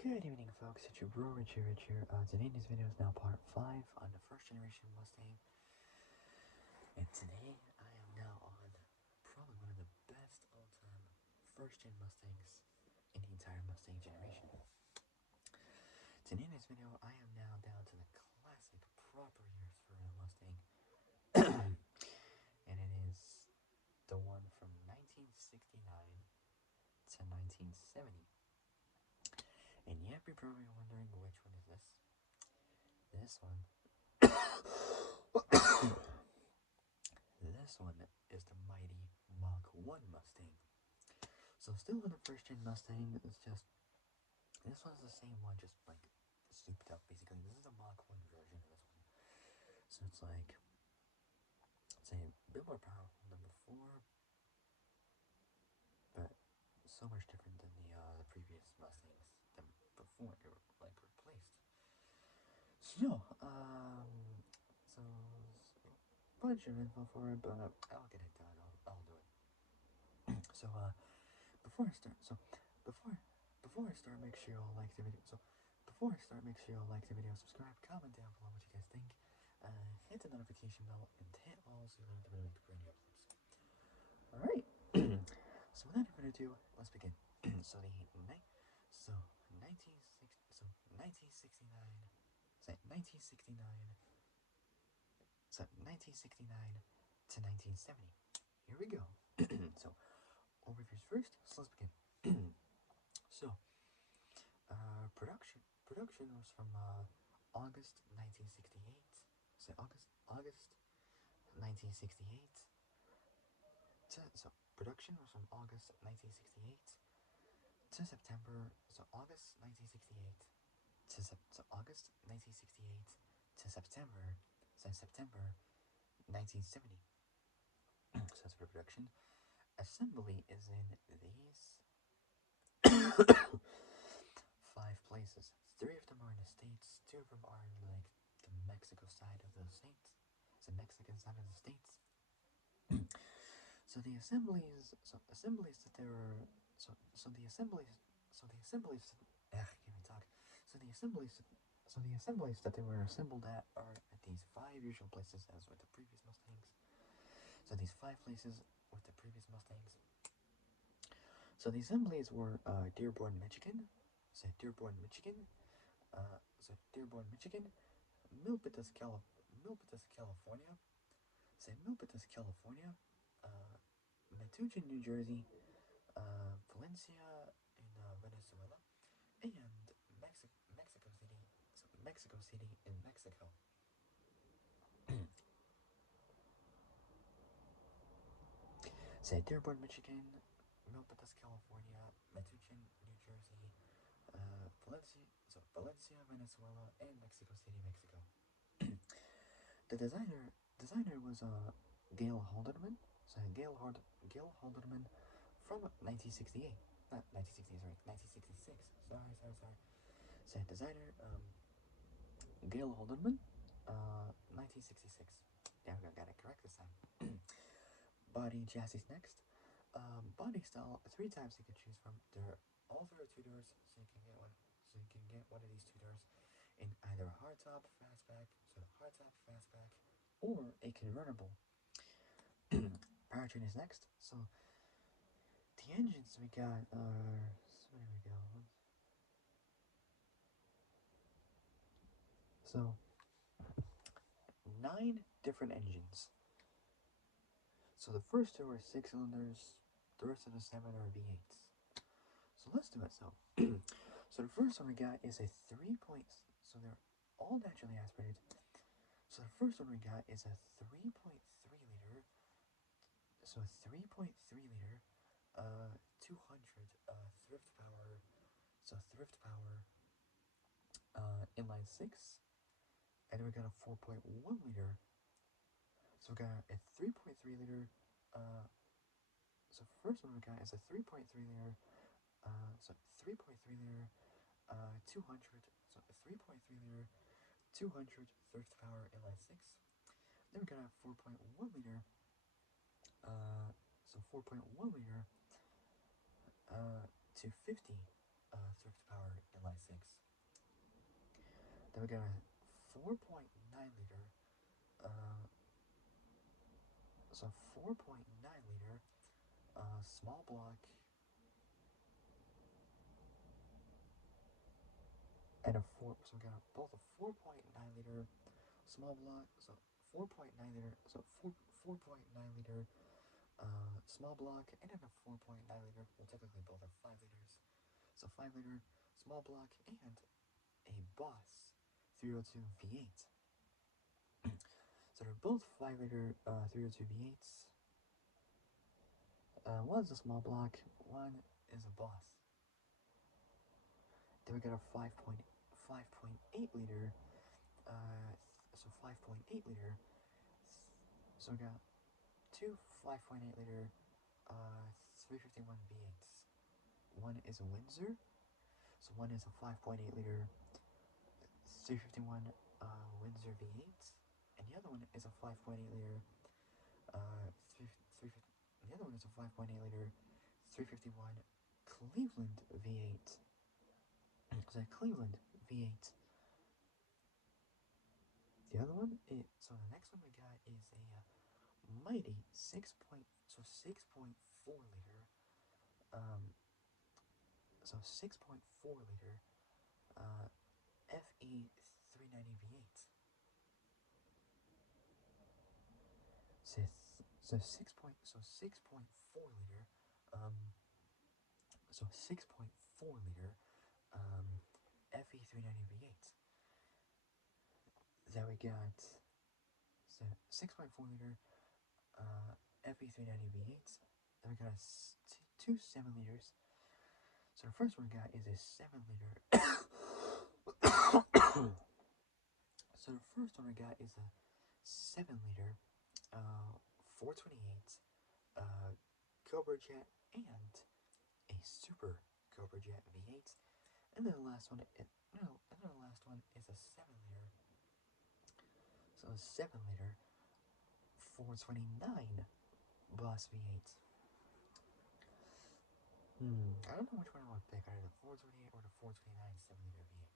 Good evening, folks. It's your bro Richie Rich here. Today, this video is now part 5 on the first generation Mustang. And today, I am now on probably one of the best all-time first-gen Mustangs in the entire Mustang generation. Today, in this video, I am now down to the classic proper years for a Mustang. And it is the one from 1969 to 1970. And yep, you're probably wondering which one is this. This one. This one is the mighty Mach 1 Mustang. So still in the first gen Mustang, it's just, this one's the same one, just like souped up basically. This is the Mach 1 version of this one. So it's like, it's a bit more powerful than before, but so much different than the previous Mustangs than before they were like replaced. So, bunch of info for it, but I'll get it done. I'll do it. So, before I start, make sure y'all like the video. Subscribe, comment down below what you guys think. Hit the notification bell and hit all so you don't have to make brand new uploads. All right. So without further ado, let's begin. So 1969 to 1970. Here we go. So, overviews first, so let's begin. So, production was from August 1968. So August 1968. Production was from August 1968 to September. So August 1968 to August 1968 to September. So September 1970. So that's for production. Assembly is in these 5 places. 3 of them are in the States, 2 of them are in like the Mexico side of the States. It's the Mexican side of the States. So the assemblies that they were so the assemblies that they were assembled at are at these 5 usual places as with the previous Mustangs. So these 5 places with the previous Mustangs. So the assemblies were Dearborn, Michigan. Dearborn, Michigan. Milpitas, California. Metuchen, New Jersey. Valencia in Venezuela, and Mexico City in Mexico. Dearborn, Michigan, Milpitas, California, Metuchen, New Jersey, Valencia, Venezuela, and Mexico City, Mexico. The designer was Gail Halderman. Gail Halderman from 1968. Not 1968, sorry, 1966. Sorry. Designer Gail Halderman, 1966. Yeah, I got it correct this time. Body chassis next. Body style, 3 types you can choose from. All 3 are 2 doors, so you can get one. So you can get one of these 2 doors in either a hardtop fastback, or a convertible. Powertrain is next. So the engines we got are, so there we go. So 9 different engines. So the first 2 are 6 cylinders, the rest of the 7 are V8s. So let's do it. So the first one we got is a 3 point, so they're all naturally aspirated. So the first one we got is a 3.3 liter, 200 thrift power inline 6, and then we got a 4.1 liter. So we got a 3.3 liter. So first one we got is a 3.3 liter. 3.3 liter. 200. So a 3.3 liter. 200 thrift power inline 6. Then we got a 4.1 liter. 4.1 liter. 250 thrift power inline 6. Then we got a 4.9 liter, uh, so 4.9 liter, small block, and a four. So we got both a 4.9 liter small block, so 4.9 liter, so 4.9 liter, small block, and then a 4.9 liter. Well, technically both are 5 liters. So 5 liter small block and a Boss 302 V8. So they're both 5 liter 302 V8s. One's a small block, one is a Boss. Then we got a 5.8 liter, so 5.8 liter. So we got two 5.8 liter 351 V8s. One is a Windsor, so one is a 5.8 liter 351 Windsor V8, and the other one is a 5.8 liter uh, 3, the other one is a 5.8 liter 351 Cleveland V8. It's a Cleveland V8. The other one is, so the next one we got is a mighty 6.4 liter, so 6.4 liter FE 390 V8. So, so 6.4 liter, so 6.4 liter FE 390 V8. Then we got so 6.4 liter FE 390 V8. Then we got two 7 liters. So the first one we got is a 7 liter. So the first one we got is a 7 liter 428 Cobra Jet and a Super Cobra Jet V8. And then the last one, is a 7 liter. So a 7 liter 429 Boss V8. I don't know which one I would pick, either the 428 or the 429 7 liter V8.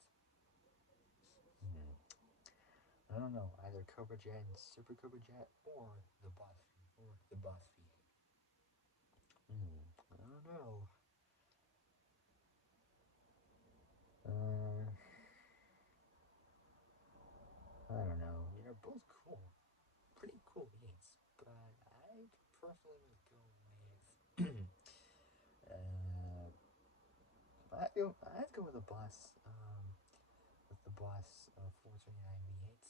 I don't know, either Cobra Jet and Super Cobra Jet or the Boss V8. I don't know. Uh, I don't know. They're both cool, pretty cool V8s, but I personally would go with. I'd go with the Boss. With the Boss 429 V8s.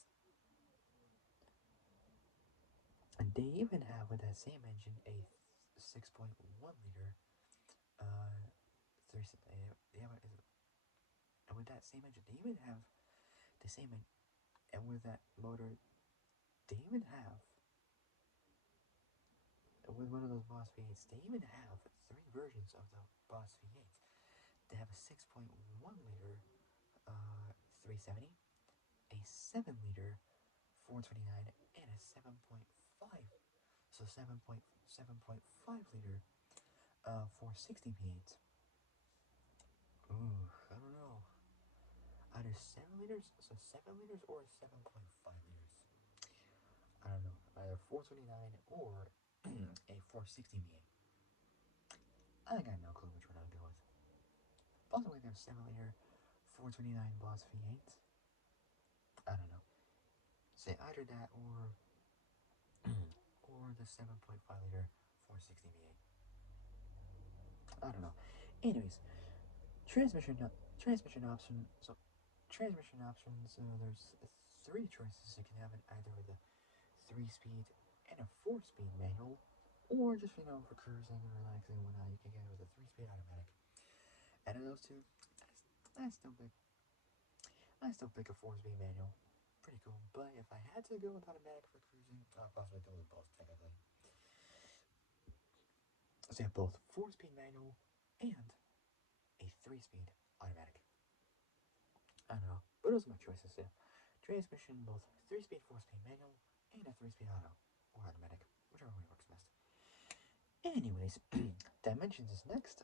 And they even have with that same engine a 6.1 liter. Three. They have and with that same engine, they even have the same. And with that motor, they even have with one of those Boss V8s. They even have three versions of the Boss V8. They have a 6.1 liter 370, a 7 liter 429, and a 7.5. So 7.5 liter 460 V8. Ooh, I don't know. Either 7 liters, so 7 liters, or 7.5 liters. I don't know. Either 429 or a 460 V8. I got no clue which one I'd go with. Possibly there's 7 liter 429 Boss V8. I don't know. Say either that or or the 7.5 liter 460 V8. I don't know. Anyways, transmission transmission option. So transmission options. There's three choices you can have it, either with a 3-speed and a 4-speed manual, or just for cruising and relaxing and whatnot. You can get it with a 3-speed automatic. Out of those two, I still pick a 4-speed manual. Pretty cool. But if I had to go with automatic for cruising, I'll possibly go with both technically. So you have both 4-speed manual and a 3-speed automatic. I don't know, but those are my choices. Yeah, transmission, both 3-speed, 4-speed manual, and a 3-speed auto or automatic, whichever way works best. Anyways, dimensions is next.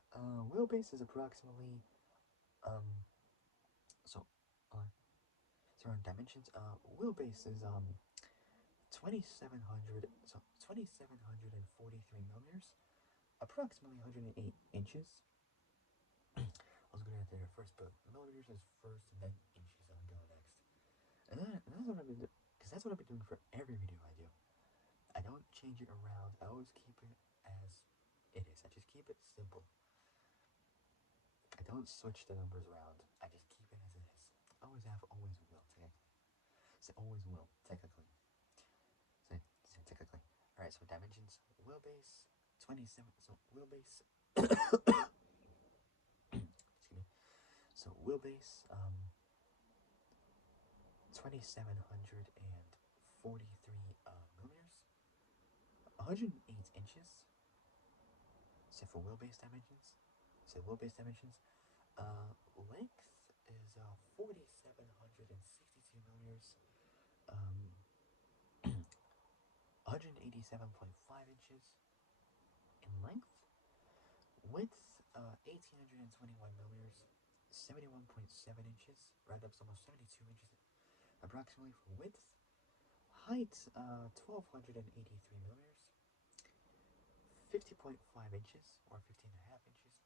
Wheelbase is approximately so uh, for dimensions, wheelbase is 2700, so 2743 millimeters, approximately 108 inches. I was gonna get there first, but millimeters is first, and then inches I'm going next. And that's what I've been doing, because that's what I've been doing for every video I do. I don't change it around. I always keep it as it is. I just keep it simple. I don't switch the numbers around. I just keep it as it is. Always have, always will, technically. So always will, technically. So technically. Alright, so dimensions, wheelbase, 27, so wheelbase, excuse me. So wheelbase, 2743 millimeters, 108 inches. So for wheelbase dimensions, length is 4,762 millimeters, 187.5 inches in length. Width 1,821 millimeters, 71.7 inches. Round up, almost 72 inches approximately for width. Height 1,283 millimeters, 50.5 inches or 15.5 inches.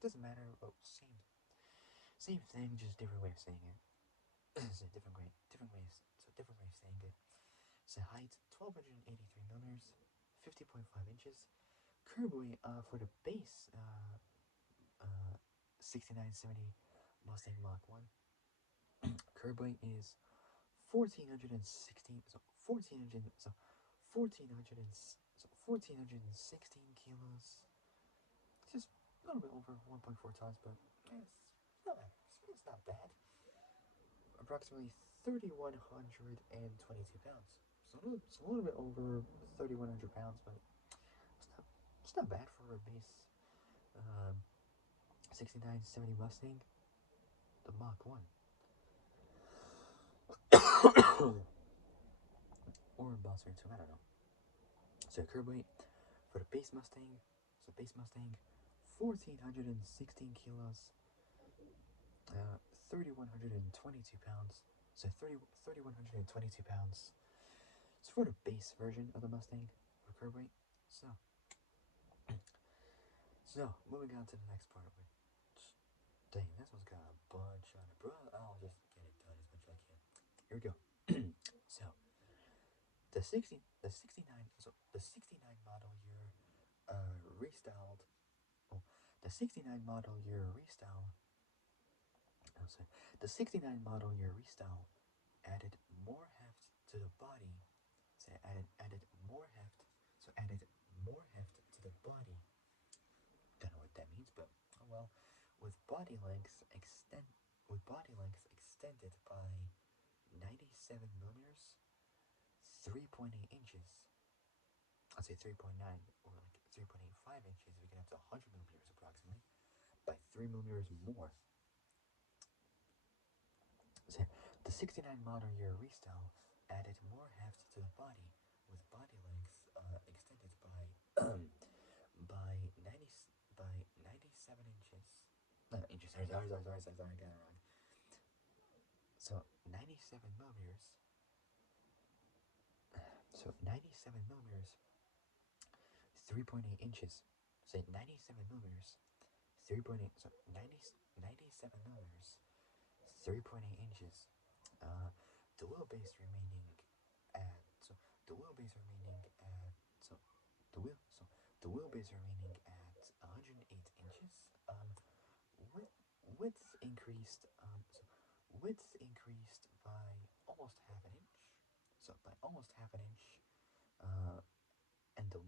Doesn't matter. Oh, same thing, just different way of saying it. So different way of saying it. So height 1,283 millimeters, 50.5 inches. Curb weight for the base 6970 Mustang Mach 1. Curb weight is 1,416. So 1,400. So 1,416 kilos. Just a little bit over 1.4 tons, but it's not bad. Approximately 3,122 pounds. So it's a little bit over 3,100 pounds, but it's not bad for a base 6970 Mustang, the Mach 1. Or a Buster 2, I don't know. So curb weight for the base Mustang, 1,416 kilos, 3,122 pounds. So 3,122 pounds. It's for the base version of the Mustang for curb weight. So moving on to the next part. Dang, this one's got a bunch on it, bro. I'll just get it done as much as I can. Here we go. So the 69 model year restyled. Oh, the 69 model year restyle. The 69 model year restyle added more heft to the body. So added more heft. So added more heft to the body. Don't know what that means, but oh well. With body length extended by 97 millimeters, 3.8 inches. I'd say 3.9 or like 3.85 inches if we get up to 100 millimeters approximately, by 3 millimeters more. So the 69 model year restyle added more heft to the body, with body length extended by by 97 inches. Inches. Sorry, I got it wrong. So 97 millimeters. So 97 millimeters, 3.8 inches. Say 97 millimeters, 3.8. So 97 millimeters, 3.8 inches. The wheelbase remaining at the wheelbase remaining at the wheelbase remaining at 108 inches. Width increased. Width increased by almost half an inch. So by almost half an inch. And the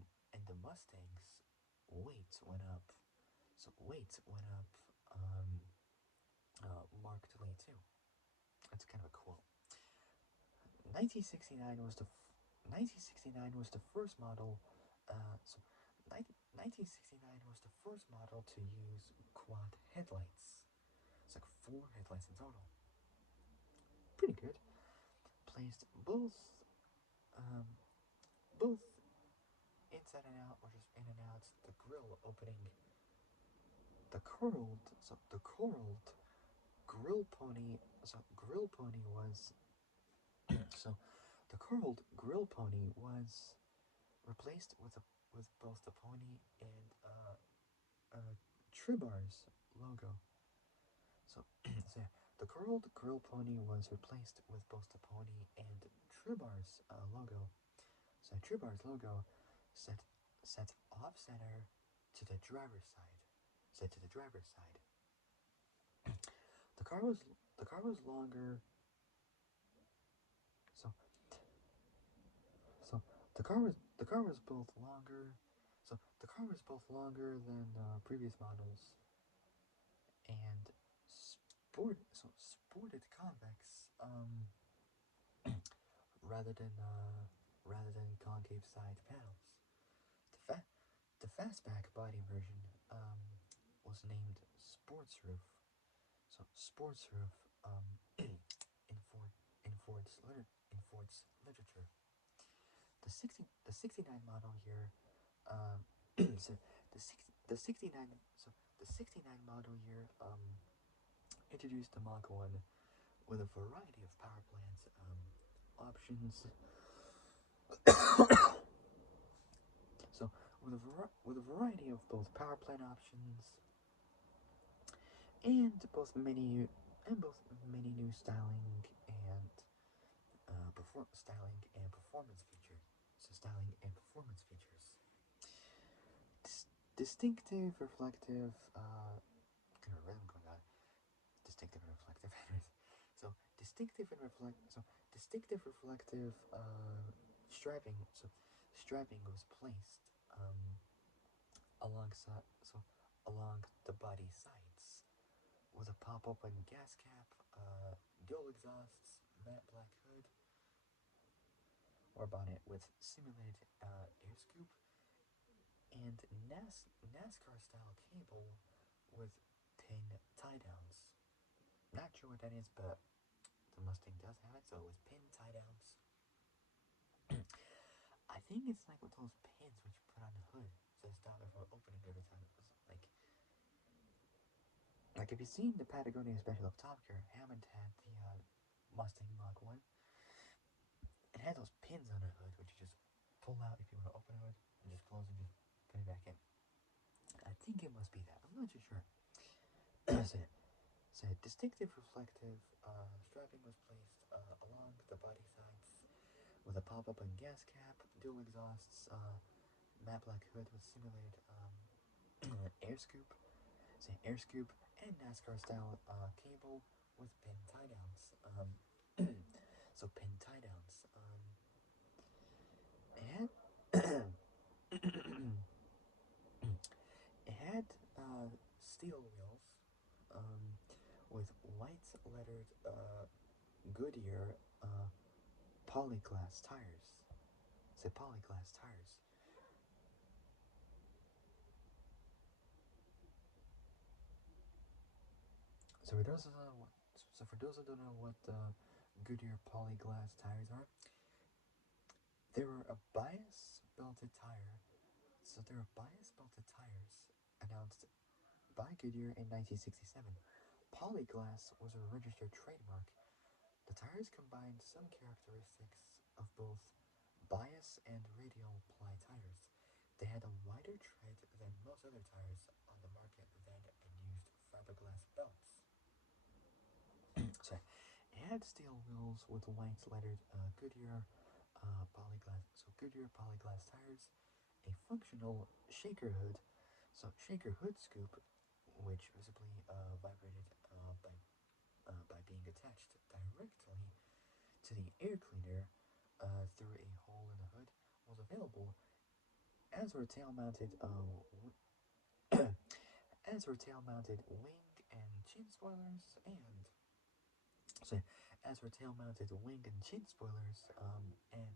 Mustang's weight went up. So weight went up markedly too. That's kind of a quote. 1969 was the 1969 was the first model. 1969 was the first model to use quad headlights. It's like 4 headlights in total. Pretty good. Placed both inside and out, or just in and out. The grill opening. The curled grill pony. So grill pony was so the curled grill pony was replaced with both the pony and Tribar's logo. So, so yeah, the curled grill pony was replaced with both the pony and Tribar's logo. So Tribar's logo set set off center to the driver's side. Set to the driver's side. The car was the car was longer. So so the car was both longer. So the car was both longer than previous models and sported convex rather than concave side panels. The fa- the fastback body version was named Sports Roof. So Sports Roof in Ford's literature. The 69 model here so the 69 so the 69 model year introduced the Mach 1 with a variety of power plants options. So with a variety of both power plant options and both many new styling and styling and performance features. So styling and performance features. Distinctive, reflective. Kind of rhythm going on. Distinctive and reflective. so distinctive, reflective. Strapping. So strapping was placed alongside. So along the body sides with a pop-open gas cap, dual exhausts, matte black hood, or bonnet with simulated air scoop, and NASCAR style cable with pin tie downs. Not sure what that is, but the Mustang does have it, so it was pin tie downs. I think it's like with those pins which you put on the hood, so to stop it from opening every time. It was like if you've seen the Patagonia special of Top Gear, Hammond had the Mustang Mach 1. It had those pins on the hood, which you just pull out if you want to open the hood, and just close and just put it back in. I think it must be that. I'm not too sure. so distinctive reflective strapping was placed along the body sides with a pop-up and gas cap, dual exhausts, matte black hood with simulated air scoop, air scoop, and NASCAR style cable with pin tie downs. So pin tie downs. It had it had steel wheels um, with white lettered Goodyear polyglass tires. Say polyglass tires. So for those who don't know what Goodyear polyglass tires are, they were a bias belted tire. So they were bias belted tires announced by Goodyear in 1967. Polyglass was a registered trademark. The tires combined some characteristics of both bias and radial ply tires. They had a wider tread than most other tires on the market then and used fiberglass belts. Sorry, it had steel wheels with white lettered Goodyear polyglass. So Goodyear polyglass tires, a functional shaker hood. So shaker hood scoop, which visibly vibrated by being attached directly to the air cleaner through a hole in the hood, was available as were tail-mounted wing and chin spoilers and so as were tail-mounted wing and chin spoilers and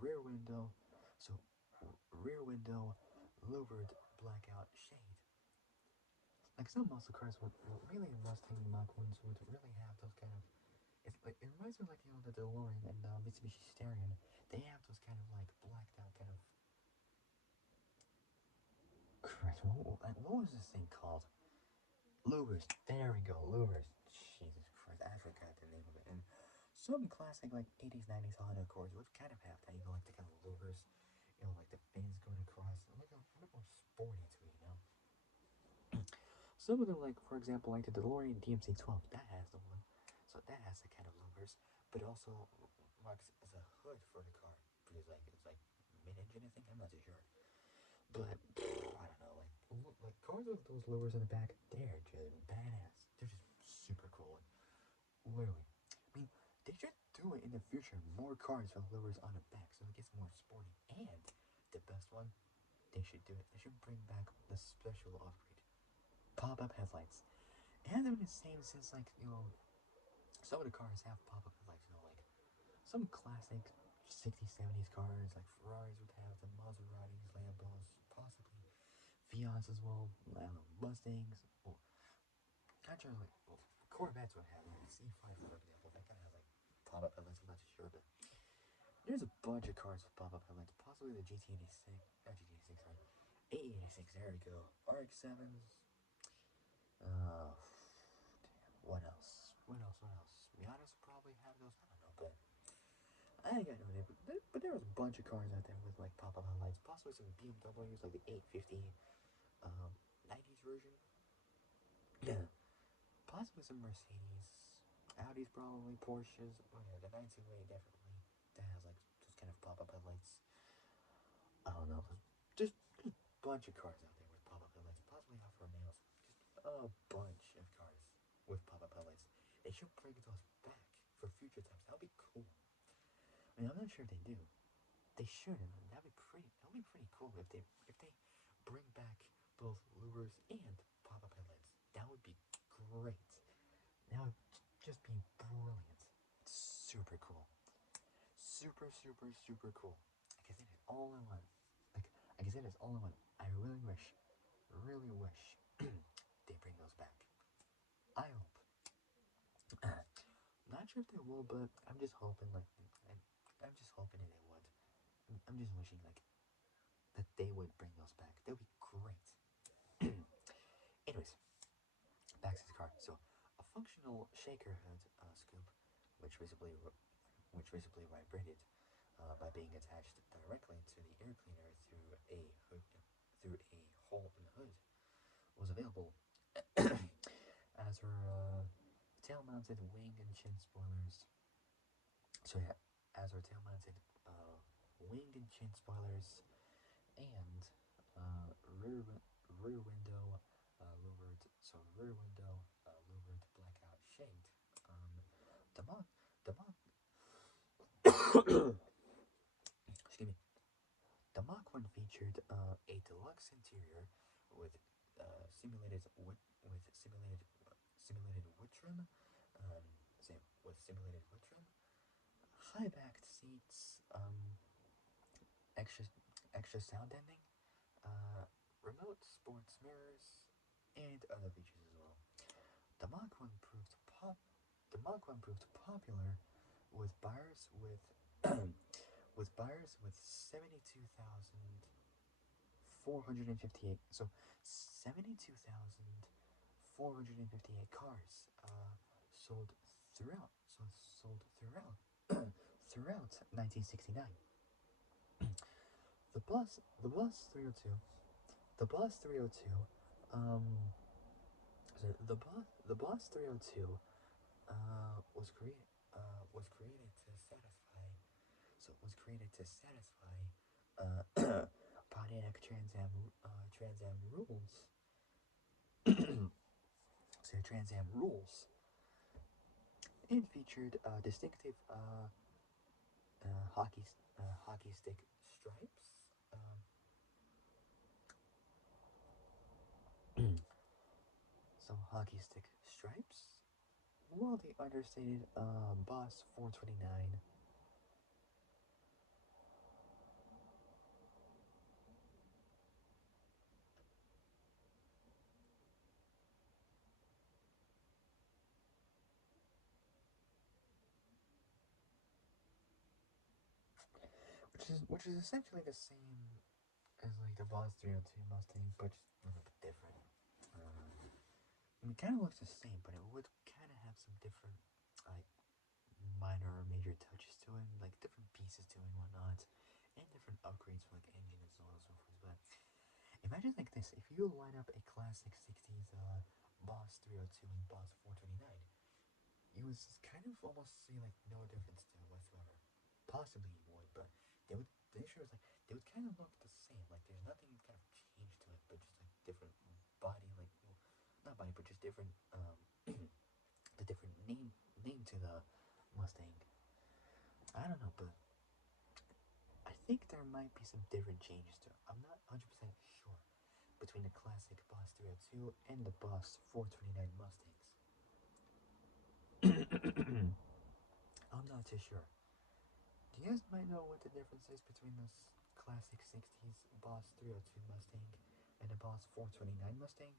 rear window so rear window louvered blackout shade. Like some muscle cars would really Mustang Mach 1s would really have those kind of it reminds me of like the DeLorean and Mitsubishi Stereo. They have those kind of like blacked out kind of Christ, what was this thing called? Louvers. There we go, louvers. Jesus some classic like 80s, 90s Honda Accords would kind of have that, like the kind of louvers, like the fins going across, like a bit more sporty to it, Some of them, like for example, like the DeLorean DMC-12, that has the one, so that has the kind of louvers, but also marks as a hood for the car because it's like mid-engine, I think. I'm not too sure, but I don't know. Like cars with those louvers in the back, they're just badass. They're just super cool. Literally, I mean, they should do it in the future. More cars with louvers on the back, so it gets more sporty. And the best one, they should do it. They should bring back the special upgrade, pop-up headlights. It hasn't been the same since some of the cars have pop-up headlights. Like some classic 60s, 70s cars, like Ferraris would have them, Maseratis, Lambos, possibly Fiats as well. I don't know, Mustangs. Well, not sure. Well, Corvettes would have like C5, for example. That kind of has like pop-up headlights. I'm not too sure, but there's a bunch of cars with pop-up headlights. Possibly the GT86, not GT86, sorry, A86. There we go. RX-7s. Uh, what else? What else? What else? Miatas probably have those. I don't know, but I ain't got no name. But there was a bunch of cars out there with like pop-up headlights. Possibly some BMWs, like the 850, 90s version. Yeah. Possibly some Mercedes, Audis probably, Porsches. Oh yeah, the 19-way definitely. That has like those kind of pop-up headlights. I don't know. Just a bunch of cars out there with pop-up headlights. Possibly Alfa Romeos. Just a bunch of cars with pop-up headlights. They should bring those back for future times. That would be cool. I mean, I'm not sure if they do. They should. That'd be pretty. That'd be pretty cool if they bring back both louvers and pop-up headlights. That would be great. That would just be brilliant. Super cool. Super, super, super cool. I can say it all in one. Like I can say this all in one. I really wish they bring those back. I hope. Not sure if they will, but I'm just hoping. I'm just hoping that they would. I'm just wishing that they would bring those back. That would be great. Anyways, back to the car. So, a functional shaker hood scoop, which basically vibrated by being attached directly to the air cleaner through a hole in the hood, was available as her tail-mounted wing and chin spoilers. So yeah, as her tail-mounted wing and chin spoilers and uh, rear rear window louvered blackout shade. The Mach the Mach excuse me, the Mach 1 featured a deluxe interior with simulated wood trim, high backed seats, extra extra sound deadening, remote sports mirrors, and other features as well. The Mach 1 proved popular with buyers with with buyers with 72,458. So 72,458 cars sold throughout throughout 1969. The Bus 302 the Bus 302 um the Bus 302 was created to satisfy uh, Pontiac Trans Am rules. So Trans Am rules, and featured distinctive hockey stick stripes. Some hockey stick stripes, while the understated Boss 429, which is essentially the same as like the Boss 302 Mustang, but just a little bit different. It kind of looks the same, but it would kind of have some different like minor upgrades for like engine and so on and so forth. But imagine like this: if you line up a classic '60s Boss 302 and Boss 429, you would kind of almost see like no difference to it whatsoever. Possibly you would, but they would. The issue is like they would kind of look the same. Like there's nothing kind of changed to it, but just like different body, like well, not body, but just different the different name to the Mustang. I don't know, but I think there might be some different changes to it. I'm not 100% sure between the classic Boss 302 and the Boss 429 Mustangs. I'm not too sure. Do you guys might know what the difference is between this classic 60s Boss 302 Mustang and the Boss 429 Mustang?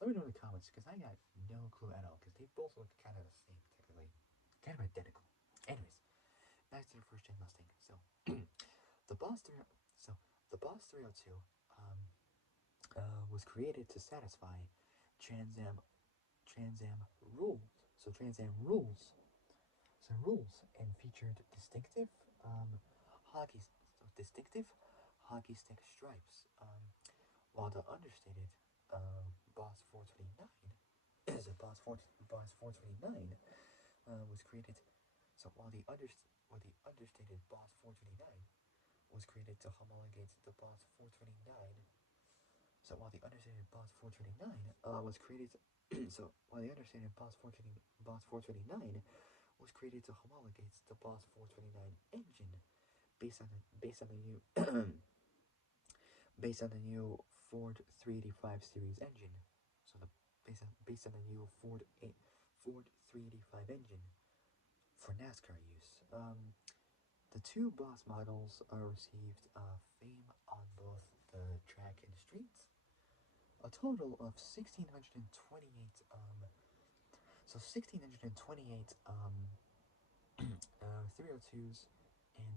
Let me know in the comments because I got no clue at all because they both look kind of the same technically. Kind of identical. Anyways, back to the first gen Mustang. So the Boss 3 so the Boss 302 was created to satisfy Trans Trans Am rules. So Trans Am rules and featured hockey distinctive hockey stick stripes. While the understated Boss 429 is a Boss 429 was created. So while the understated Boss 429 was created to homologate the Boss 429. So while the understated Boss 429 was created, so while the understated Boss 429 was created to homologate the Boss 429 engine based on the new based on the new Ford 385 series engine. So the based on the new Ford 385 engine for NASCAR use. The two Boss models received fame on both the track and streets. A total of 1,628 so 1,628 302s and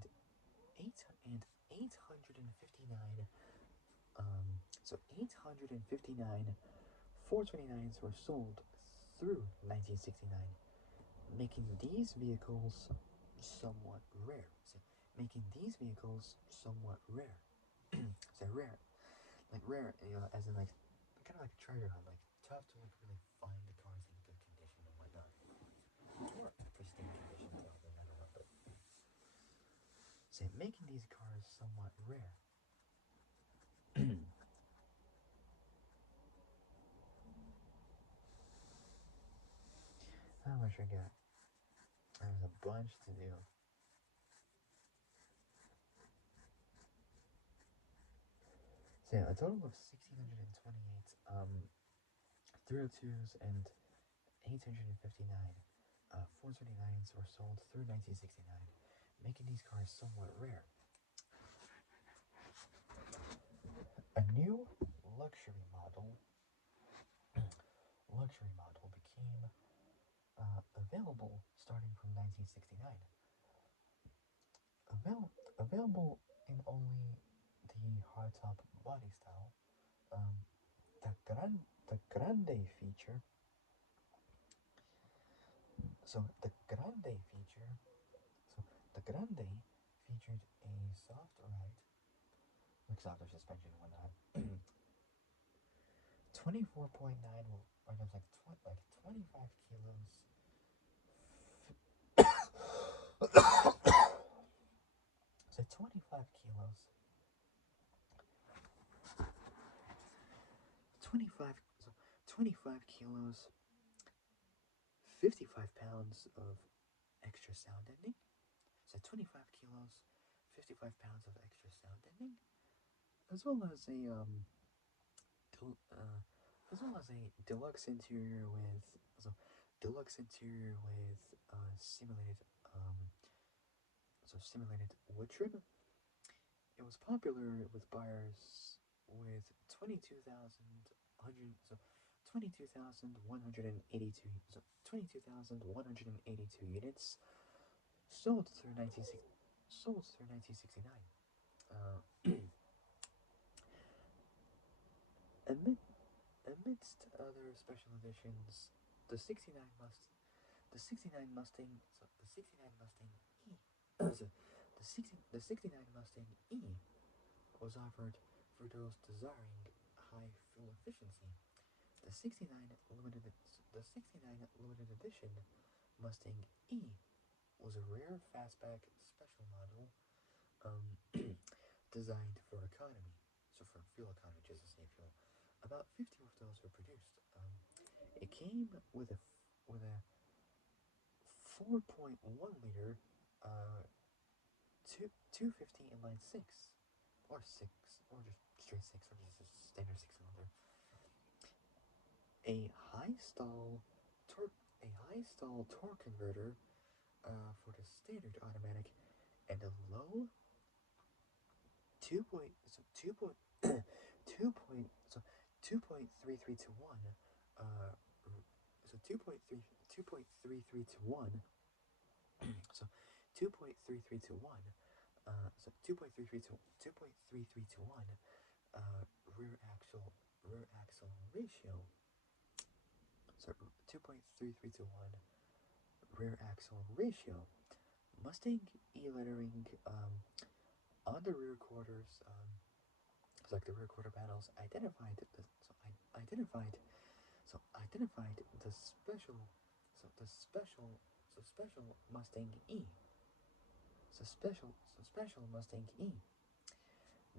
859 so 859 429s were sold through 1969, making these vehicles somewhat rare. So making these vehicles somewhat rare. So rare, like rare, as in like kind of like a treasure hunt, like tough to like really find the cars in good condition and whatnot, or pristine condition. I don't know, but so making these cars somewhat rare. How much I got? There's a bunch to do. So yeah, a total of 1,628 302s and 859 429s were sold through 1969, making these cars somewhat rare. A new luxury model became available starting from 1969. Available in only the hardtop body style. Um, the Grande feature. So the Grande feature. So the Grande featured a soft ride, like softer suspension and whatnot. 24.9 or just like 25 kilos. So 25 kilos. 25 so 25 kilos, 55 pounds of extra sound deadening. So 25 kilos, 55 pounds of extra sound deadening, as well as as well as a deluxe interior with simulated simulated wood trim. It was popular with buyers with 22,182 units sold through 1969. Amid, amidst other special editions, the 69 must the 69 Mustang so the 69 Mustang E so the 69 Mustang E was offered for those desiring high fuel efficiency. The 69 limited the 69 limited edition Mustang E was a rare fastback special model um, designed for economy, so for fuel economy, just to save fuel. About 50 of those were produced. It came with a 4.1 liter, uh, 250 inline six, or six, or just straight six, or just a standard six cylinder. A high stall torque, a high stall torque converter for the standard automatic, and a low 2 point so 2 point 2 point so 2.33 to 1 so 2.33 to 1 so 2.33 to 1 so 2.33 to 1 rear axle ratio, so 2.33 to 1 rear axle ratio. Mustang E lettering on the rear quarters, so like the rear quarter panels, identified the special Mustang E. So special Mustang E.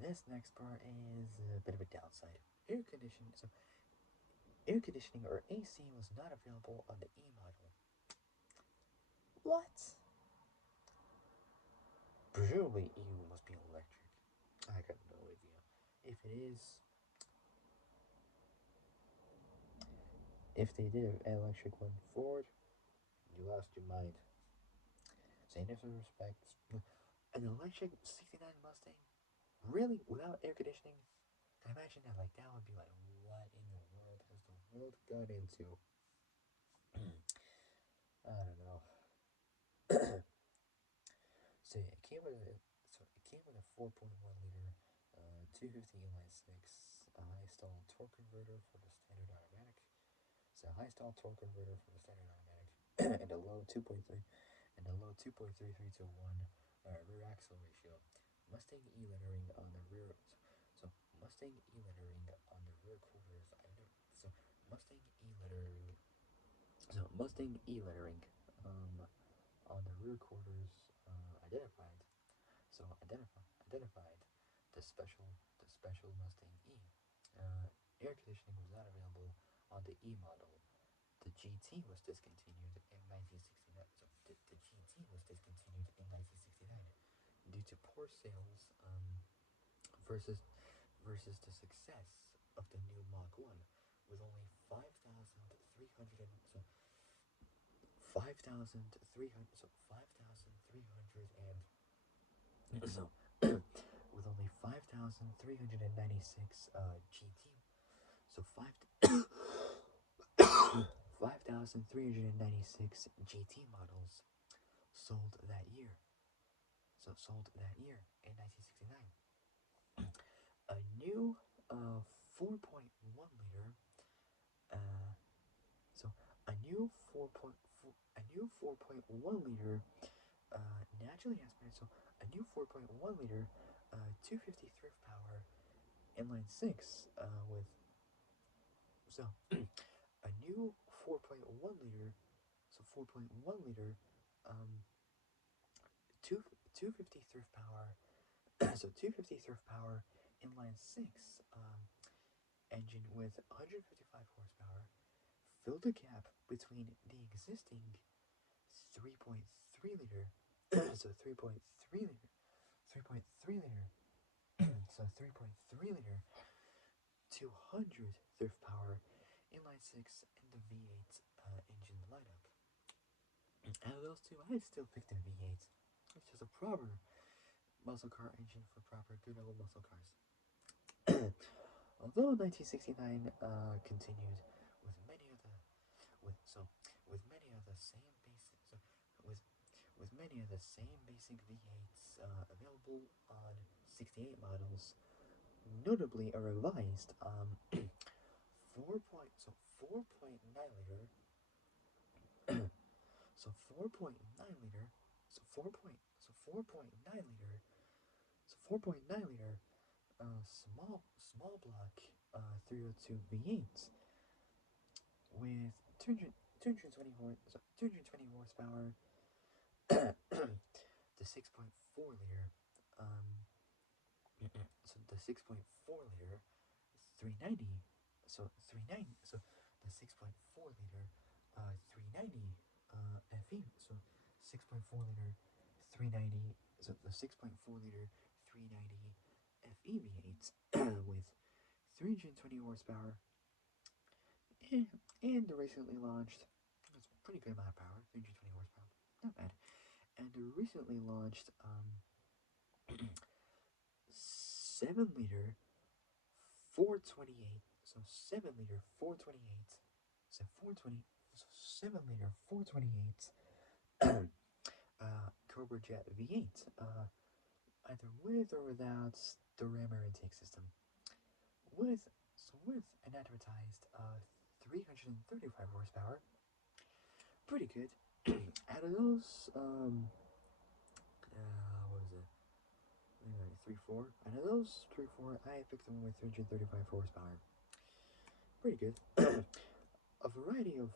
This next part is a bit of a downside. Air conditioning or AC was not available on the E model. What? Presumably E must be electric. I got no idea. If it is, if they did an electric one Ford, you lost your mind. Saying this with respect, an electric 69 Mustang, really, without air conditioning? I imagine that, like, that would be like, what in the world has the world got into? I don't know. So yeah, it came with a 4.1 liter, 250 inline six, a high stall torque converter for the standard automatic. So high stall torque converter for the standard automatic, and a low 2.3 and a low 2.33 to 1 rear axle ratio. Mustang E lettering on the rear. So Mustang E lettering on the rear quarters. So Mustang E lettering. So Mustang E lettering on the rear quarters identified. So identified the special Mustang E. Air conditioning was not available on the E model. The GT was discontinued in 1969. So the GT was discontinued in 1969 due to poor sales versus the success of the new Mach 1 with only 5,300 so 5,300 so 5,300 and so with only 5,396 GT, so 5,396 GT models sold that year. Sold that year in 1969. A new 4.1 liter, so a new 4.1 liter naturally aspirated. So a new 4.1 liter 250 thrift power inline six with so a new 4.1 liter, so 4.1 liter um 250 thrift power so 250 thrift power inline six engine with 155 horsepower filled the gap between the existing 3.3 liter so 3.3 liter 3.3 liter so 3.3 liter 200 thrift power inline six and the V8 engine lineup. Out of those two, I still pick the V8. It's just a proper muscle car engine for proper good old muscle cars. Although 1969 continued with many of the with many of the same basic with many of the same basic V8s available on 68 models, notably a revised 4.9 liter so 4.9 liter so 4.9 liter so 4.9 liter small block 302 V8 with 220 horsepower, the 6.4 liter, um, so the 6.4 liter, 390, so 390, so the 6.4 liter, 390, FE, so 6.4 liter, 390, so the 6.4 liter, 390 FE V8 with 320 horsepower, and, and the recently launched, it's a pretty good amount of power, 320 horsepower, not bad, and the recently launched 7 liter 428, so 7 liter 428, so 420, so 7 liter 428 Cobra Jet V8, either with or without the rammer intake system, with an advertised 335 horsepower, pretty good. Out of those, what was it? Maybe 3-4. Out of those 3-4, I picked the one with 335 horsepower. Pretty good. A variety of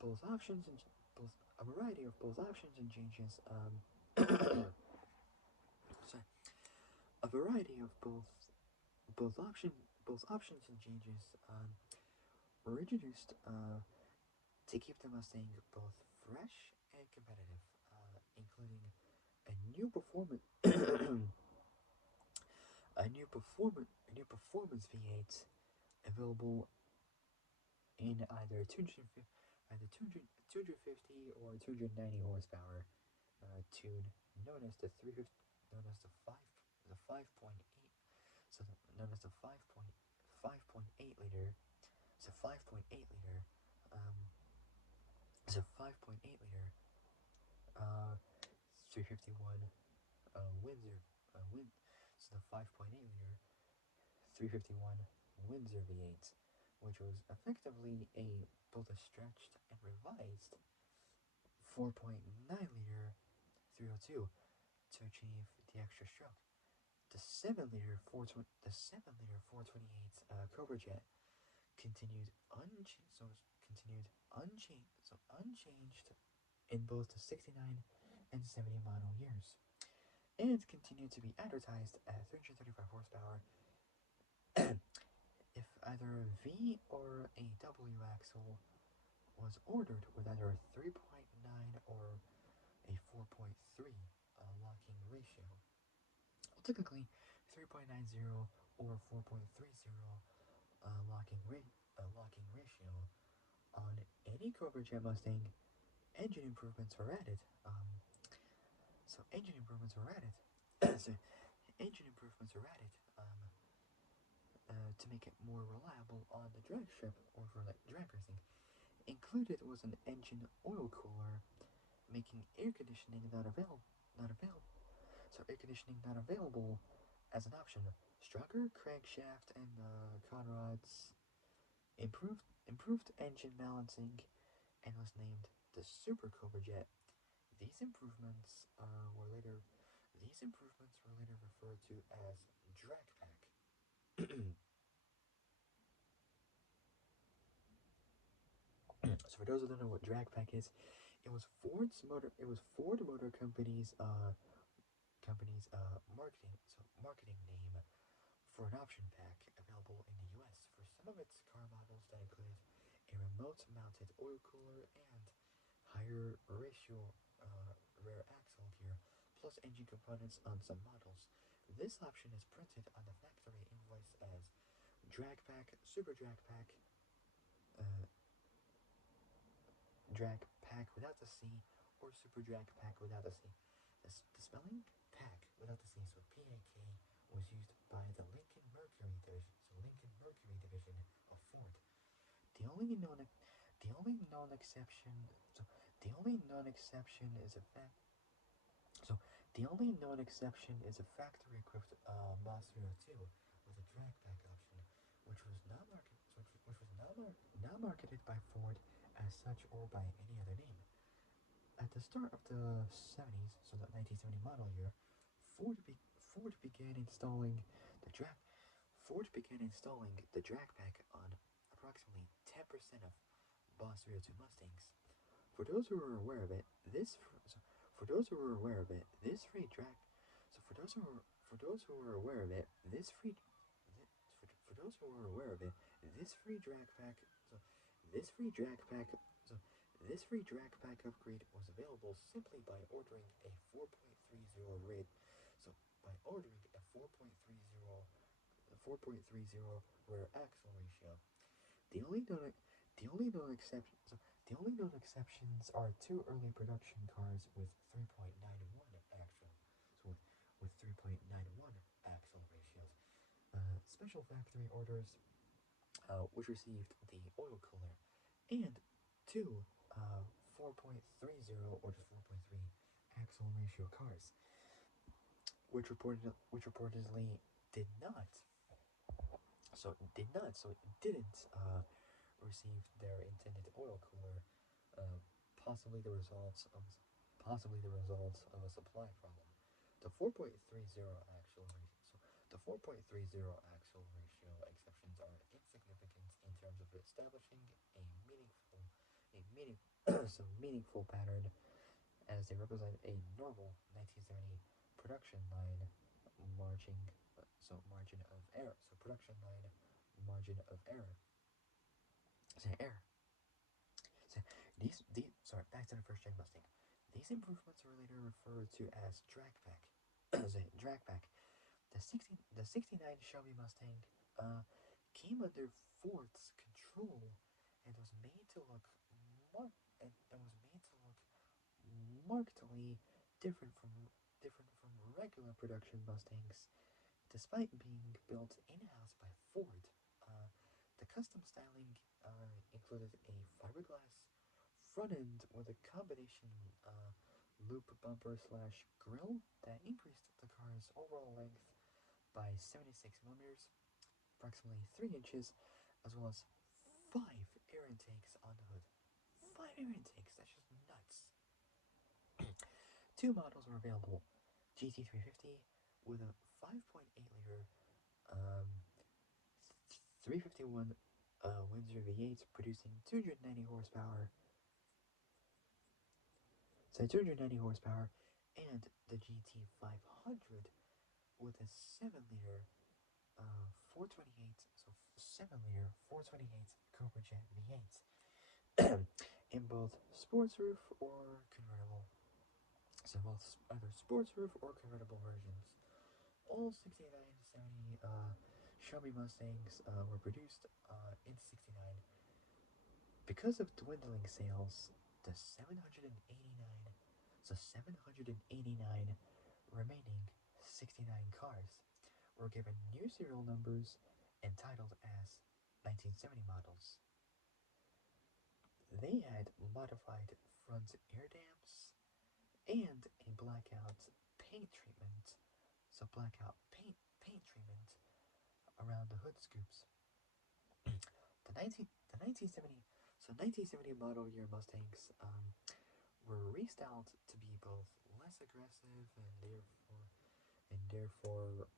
both options and both a variety of both options and changes. Sorry, a variety of both option both options and changes were introduced to keep the Mustang both fresh and competitive, including a new performance a new performance V8 available in either 250 or 290 horsepower, tune known as the 350, known as the 5.8, so known as the 5.8 liter, so 5.8 liter, so 5.8 liter, 351 Windsor, so the 5.8 liter 351 Windsor V8, which was effectively a both a stretched and revised 4.9 liter 302 to achieve the extra stroke. The 7 liter 428 Cobra Jet continued unchanged in both the 69 and 70 model years, and continued to be advertised at 335 horsepower if either a V or a W axle was ordered with either a 3.9 or a 4.3 locking ratio. Well, typically 3.90 or 4.30 locking ratio on any Cobra Jet Mustang. Engine improvements were added. So engine improvements were added. so engine improvements were added to make it more reliable on the drag strip or for like drag racing. Included was an engine oil cooler, making air conditioning not available. So air conditioning not available as an option. Stronger crankshaft and conrods, improved engine balancing, and was named the Super Cobra Jet. These improvements were later referred to as Drag Pack. So for those who don't know what Drag Pack is, it was Ford Motor marketing name for an option pack available in the US for some of its car models that included a remote mounted oil cooler and higher ratio rear axle gear, plus engine components on some models. This option is printed on the factory invoice as Drag Pack, Super Drag Pack, uh, Drag Pack without the C, or Super Drag Pack without the C. The spelling pack without the C, so P-A-K, was used by the Lincoln Mercury division, of Ford. The only known exception, so the only known exception is a fact. So the only known exception is a factory-equipped Mazda 2 with a drag pack option, which was not marketed by Ford as such or by any other name. At the start of the 70s, so the 1970 model year, Ford began installing The drag Ford began installing the drag pack on approximately 10% of Boss 302 Mustangs. For those who are aware of it, this so for those who are aware of it, this free drag so for those who are aware of it, this free for those who are aware of it, this free drag pack so this free drag pack so this free drag pack upgrade was available simply by ordering a 4.30 rate so by ordering a 4.30 rear axle ratio. The only known the only known exceptions the only known exceptions are two early production cars with 3.91 axle so with 3.91 axle ratios. Special factory orders which received the oil cooler and two 4.30 or just 4.3 axle ratio cars, which reportedly did not so it didn't received their intended oil cooler, uh, possibly the results of a supply problem. The 4.30 actual ratio. So the 4.30 actual ratio exceptions are insignificant in terms of establishing a meaningful pattern, as they represent a normal 1970 production line margin margin of error. So production line margin of error. Error. So back to the first gen Mustang. These improvements are later referred to as drag pack. Drag pack. The 69 Shelby Mustang came under Ford's control and was made to look markedly different from regular production Mustangs. Despite being built in-house by Ford, the custom styling included a fiberglass front end with a combination loop bumper slash grill that increased the car's overall length by 76 millimeters, approximately 3 inches, as well as 5 air intakes on the hood. 5 air intakes, that's just nuts. Two models were available: GT350 with a 5.8 liter 351 Windsor V8 producing 290 horsepower. 290 horsepower, and the GT500 with a 7-liter 428, so 7-liter 428 Cobra Jet V8 in both sports roof or convertible. So both either sports roof or convertible versions. All 69 70 Shelby Mustangs were produced in 69. Because of dwindling sales, the 789 remaining 69 cars were given new serial numbers and titled as 1970 models. They had modified front air dams and a blackout paint treatment, around the hood scoops. The 1970 model year Mustangs were restyled to be both less aggressive and therefore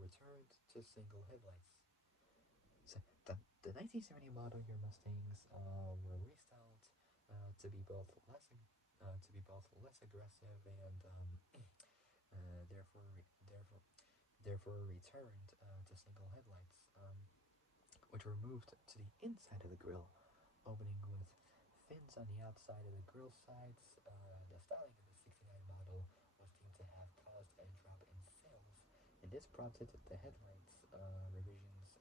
returned to single headlights. So the 1970 model year Mustangs were restyled to be both less aggressive and therefore returned to single headlights, which were moved to the inside of the grille, opening with fins on the outside of the grille sides. The styling of the 69 model was deemed to have caused a drop in sales, and this prompted the headlight revisions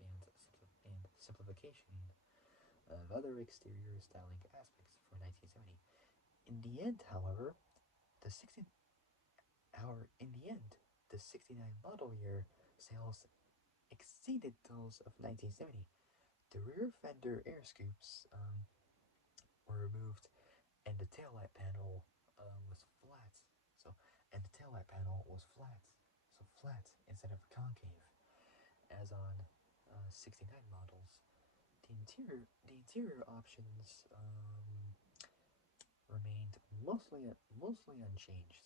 and simplification of other exterior styling aspects for 1970. In the end, however, the 69 model year sales exceeded those of 1970. The rear fender air scoops were removed, and the taillight panel was flat. And the taillight panel was flat, so flat instead of concave, as on 69 models. The interior options remained mostly unchanged.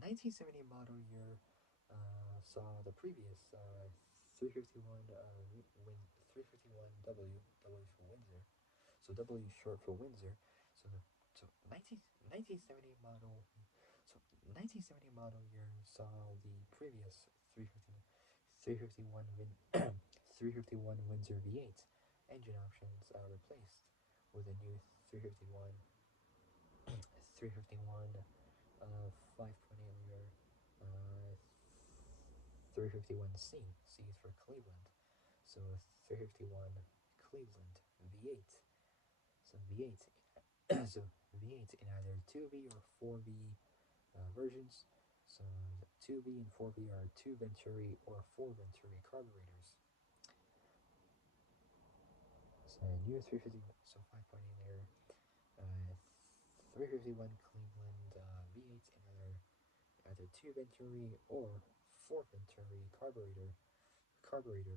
1970 model year saw the previous 351 win 351W for Windsor. So W is short for Windsor. So the so 1970 model. So 1970 model year saw the previous 351 351 Windsor V8 engine options replaced with a new 351 351 5.8 liter uh, 351C. C is for Cleveland. So 351 Cleveland V8. So V8. So V8 in either 2V or 4V versions. So 2V and 4V are 2 Venturi or 4 Venturi carburetors. So new 350, so 5.8 liter, 351 Cleveland V8 in either 2 Venturi or 4 Venturi carburetor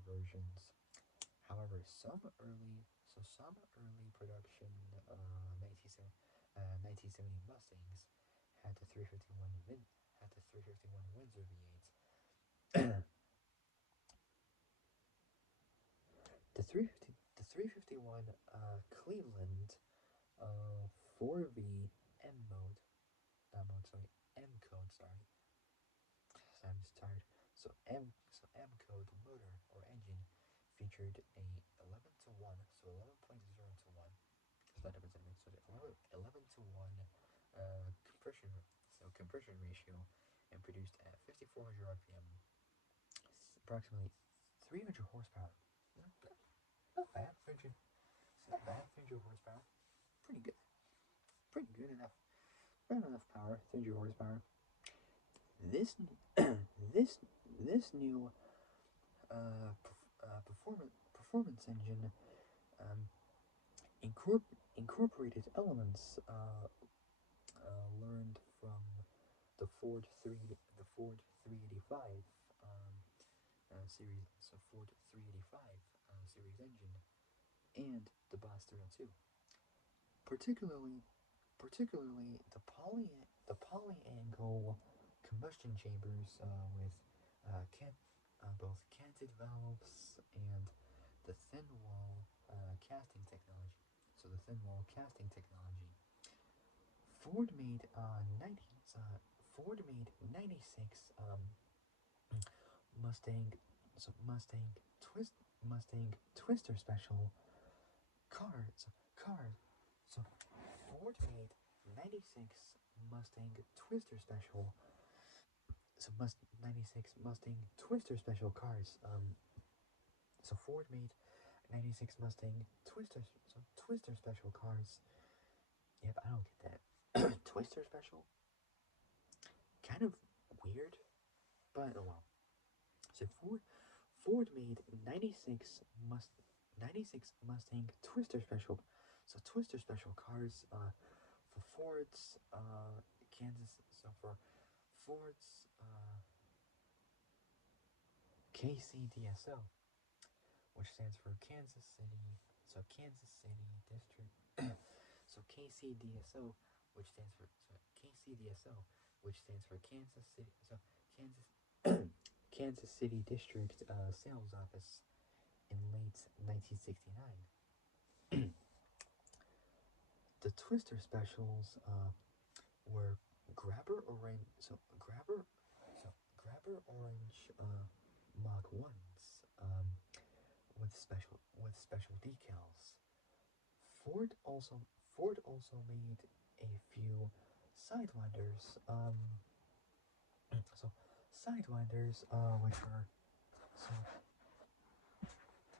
versions. However, some early production 1970 Mustangs had the 351 Windsor V8. The 351 Cleveland 4V M mode, not mode, sorry, M code, sorry. I'm just tired. M code motor or engine featured a 11 to 1, so 11.0 to 1, because that depends on it. So 11 to 1 compression ratio, and produced at 5,400 RPM, approximately 300 horsepower. Not bad. 300, not bad. 300 horsepower. Pretty good. Pretty good enough. Not enough power. 300 horsepower. This this new performance engine incorporated elements learned from the Ford 385 series, so Ford 385 series engine, and the Boss 302. Particularly the polyangle combustion chambers with both canted valves and the thin wall casting technology. So the thin wall casting technology. Ford made 96 Mustang Mustang Twister Special cars. So Ford made 96 Mustang Twister Special. So 96 Mustang Twister Special cars. So Ford made 96 Mustang Twister Special cars. Yep, I don't get that. Twister Special? Kind of weird, but oh well. So Ford made 96 Mustang Twister Special. So Twister Special cars for Ford's Kansas. So for Ford's KCDSO, which stands for Kansas City. So Kansas City District. So KCDSO, which stands for KCDSO, which stands for Kansas City. So Kansas City District Sales Office in late 1969. The Twister Specials were Grabber Orange. Grabber Orange Mach 1s with special decals. Ford also made a few Sidewinders. So Sidewinders, which were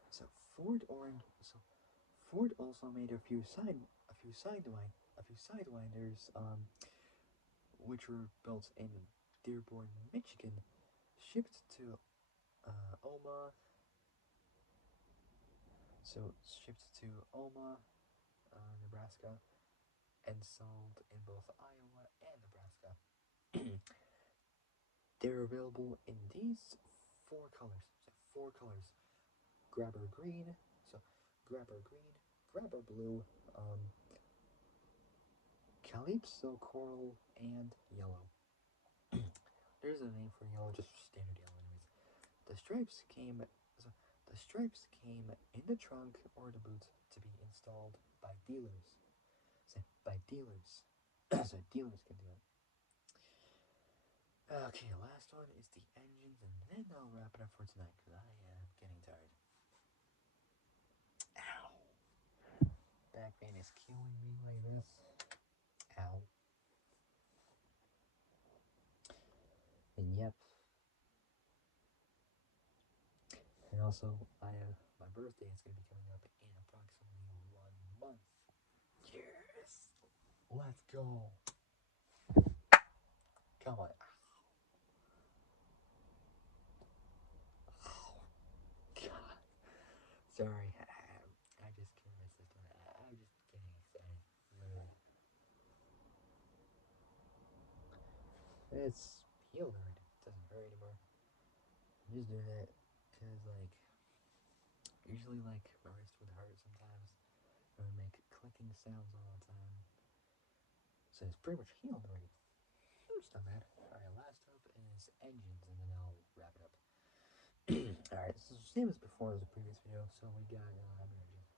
so Ford Orange. So Ford also made a few Sidewinders, which were built in Dearborn, Michigan, shipped to Oma. So shipped to Oma, Nebraska, and sold in both Iowa and Nebraska. They're available in these four colors. So four colors: Grabber green, Grabber blue, Calypso coral, and yellow. there's a name for yellow, just standard yellow, anyways. The stripes came. The stripes came in the trunk or the boot to be installed by dealers. So by dealers. So dealers can do it. Okay, last one is the engines, and then I'll wrap it up for tonight because I am getting tired. Ow! Back pain is killing me like this. Ow. And yep. And also, my birthday is going to be coming up in approximately 1 month. Yes! Let's go! Come on. Oh, God. Sorry. I just killed my system. I'm just getting excited. Literally. It's healed already. It doesn't hurt anymore. I'm just doing it because, like, usually, like, my wrist would hurt sometimes. I would make clicking sounds all the time. So it's pretty much healed already. It's not bad. Alright, last up is engines, and then I'll wrap it up. Alright, so same as before as the previous video. So we got how many engines?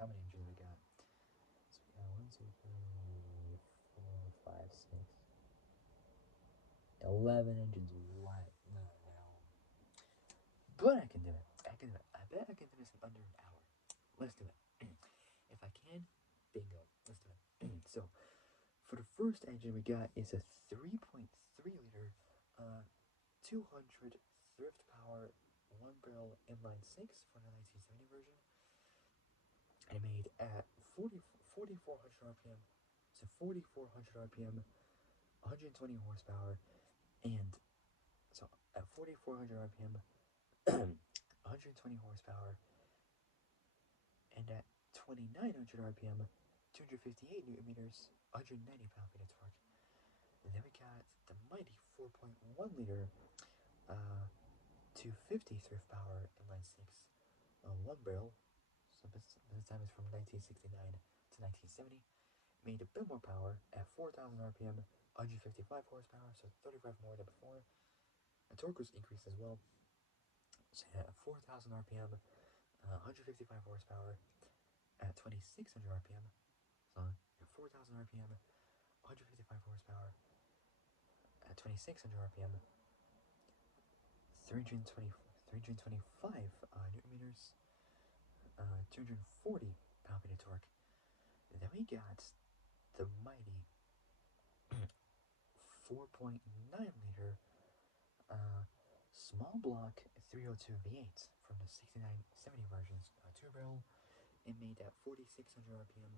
How many engines we got? So we got 1, 2, 3, 4, 5, 6, 11 engines. What? No. But I can do it. I can do it. I bet I can do this in under an hour. Let's do it. If I can, bingo. Let's do it. So for the first engine we got is a 3.3 liter 200 thrift power 1-barrel inline 6 for the 1970 version. And it made at 4,400 RPM. So 4,400 RPM, 120 horsepower, and so at 4,400 RPM, 120 horsepower, and at 2,900 RPM, 258 newton meters, 190 pound-feet of torque. And then we got the mighty 4.1 liter 250 thrift power inline 6 1-barrel. So this time is from 1969 to 1970. Made a bit more power at 4,000 RPM, 155 horsepower, so 35 more than before. The torque was increased as well. So at 4,000 RPM, 155 horsepower, at 2,600 RPM. So at 4,000 RPM, 155 horsepower, at 2,600 RPM, 325 newton meters, 240 pound-feet of torque. And then we got the mighty 4.9 liter small block 302 V8 from the 6970 versions, 2-barrel. It made at 4,600 RPM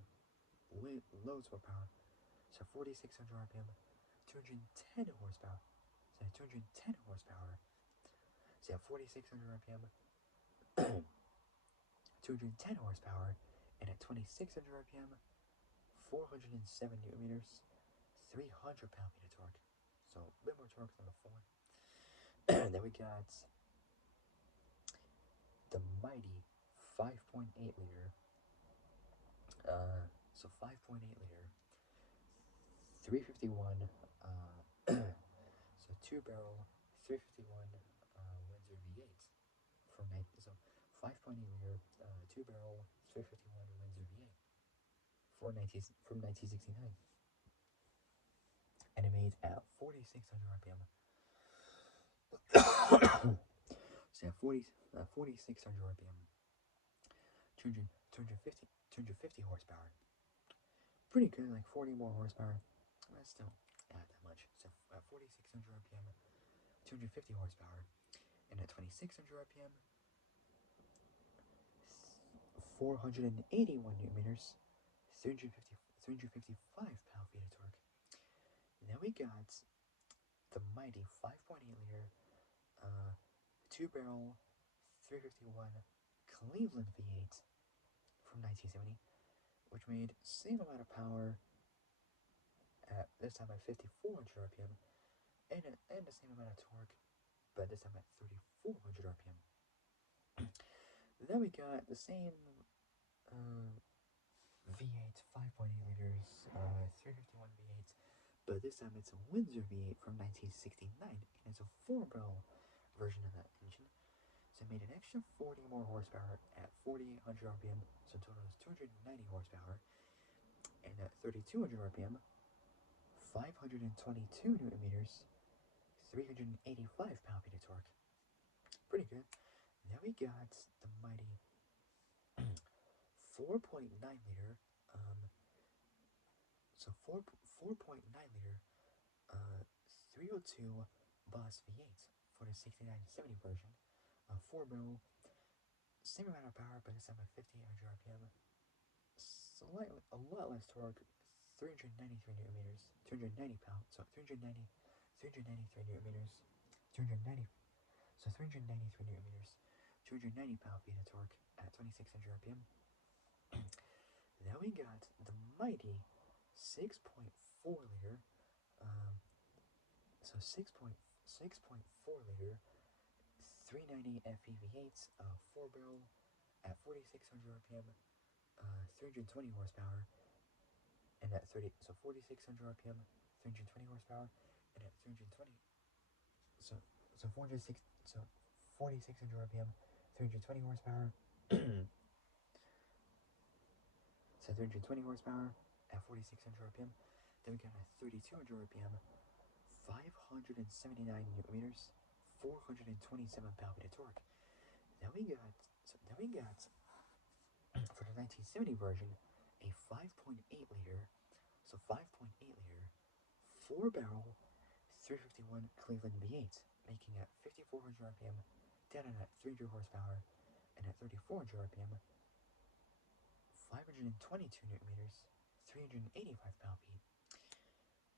with loads more power. So 4,600 RPM, 210 horsepower. So 210 horsepower. So 4,600 RPM, 210 horsepower, and at 2,600 RPM, 407 newton meters, 300 pound-feet of torque. So a bit more torque than before. Then we got the mighty 5.8 liter. So 5.8 liter, 351. So 2-barrel, 351 Windsor V8 from so 5.8 liter, 2-barrel, 351 Windsor V8 from 1969, and it made at 4,600 RPM. So at 4,600 RPM, 250 horsepower. Pretty good, like 40 more horsepower. That's still not that much. So at 4,600 RPM, 250 horsepower, and at 2,600 RPM, 481 newton meters, 355 pound-feet of torque. And then we got the mighty 5.8 liter 2-barrel 351 Cleveland V8 from 1970, which made same amount of power at this time at 5,400 RPM and the same amount of torque, but this time at 3,400 RPM. Then we got the same V8 5.8 liters 351 V8, but this time it's a Windsor V8 from 1969, and it's a 4-barrel version of that engine. So it made an extra 40 more horsepower at 4,800 RPM, so total is 290 horsepower, and at 3,200 RPM, 522 newton meters, 385 pound-feet of torque. Pretty good. Now we got the mighty 4.9 liter, so 4.9 liter, 302 Boss V8 for the 6970 version. 4-barrel, same amount of power, but it's at 5,800 RPM. A lot less torque, 393 newton meters, 290 pounds, so 393 newton meters, 290, so 393 newton meters, 290 pound-feet of torque at 2,600 RPM. Now we got the mighty 6.4 liter, so 6.4 liter, 390 FPV8, 4-barrel at 4,600 RPM, 320 horsepower, and at 4,600 RPM, 320 horsepower, and at 320, so 4,600 RPM, 320 horsepower, so 320 horsepower at 4,600 RPM. Then we got at 3,200 RPM, 579 newton meters, 427 pound-feet of torque. Now we got for the 1970 version a 5.8 liter, so 5.8 liter, 4-barrel, 351 Cleveland V8, making at 5,400 RPM, down at 300 horsepower, and at 3,400 RPM, 522 newton meters, 385 pound-feet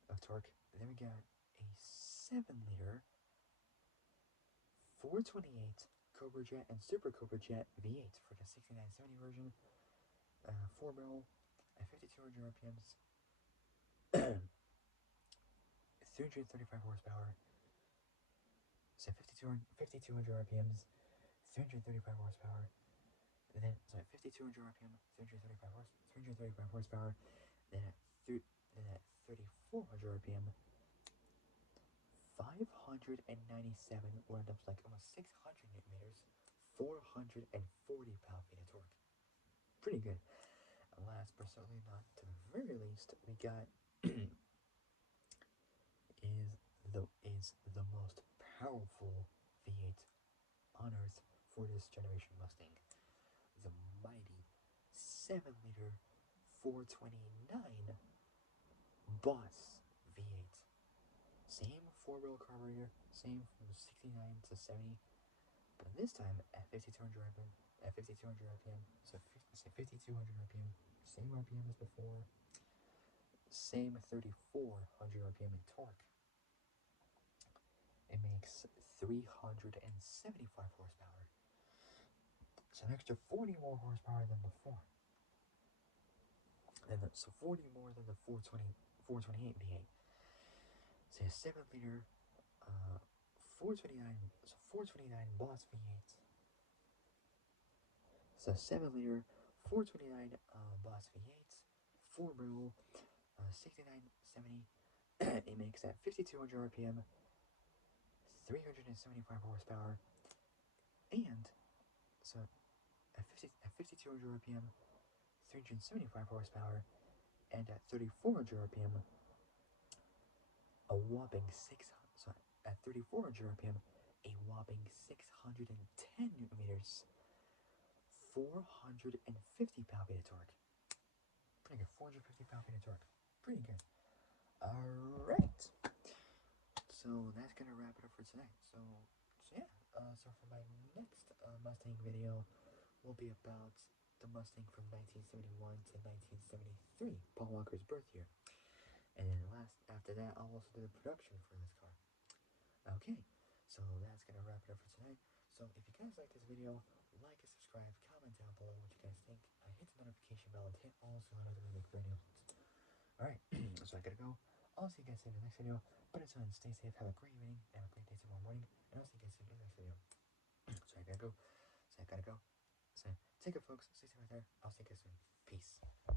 of torque. Then we got a 7-liter, 428 Cobra Jet and Super Cobra Jet V8 for the 6970 version. 4-barrel at 5,200 RPMs, 335 horsepower. So 5,200 RPMs, 335 horsepower. Then 5,200 RPM, 335 horsepower. Then at 3,400 RPM, 597, or ends up like almost 600 newton meters, 440 pound-feet of torque. Pretty good. And last but certainly not to the very least, we got is the most powerful V8 on Earth for this generation Mustang. The mighty 7-liter 429 Boss V8. Same 4-barrel carburetor, same from 69 to 70, but this time at 5,200 RPM, so 5,200 RPM, same RPM as before, same 3,400 RPM in torque. It makes 375 horsepower. It's an extra 40 more horsepower than before. So 40 more than the 428 V8. So a 7-liter, 429 Boss V8. So 7-liter, 429 Boss V8, 4-barrel, 6970. It makes at 5,200 RPM, 375 horsepower, and so at 5,200 RPM, 375 horsepower, and at 3,400 RPM, a whopping at 3,400 RPM, a whopping 610 newton meters, 450 pound-feet of torque. Pretty good. 450 pound-feet of torque. Pretty good. Alright. So that's gonna wrap it up for today. So yeah. So for my next Mustang video will be about the Mustang from 1971 to 1973, Paul Walker's birth year. And then after that, I'll also do the production for this car. Okay, so that's gonna wrap it up for today. So if you guys like this video, like and subscribe, comment down below what you guys think. Hit the notification bell and hit all so I know that I make videos. Alright, so I gotta go. I'll see you guys in the next video. But until then, stay safe, have a great evening, and have a great day tomorrow morning. And I'll see you guys in the next video. So I gotta go. So take it, folks. Stay safe out there. I'll see you guys soon. Peace.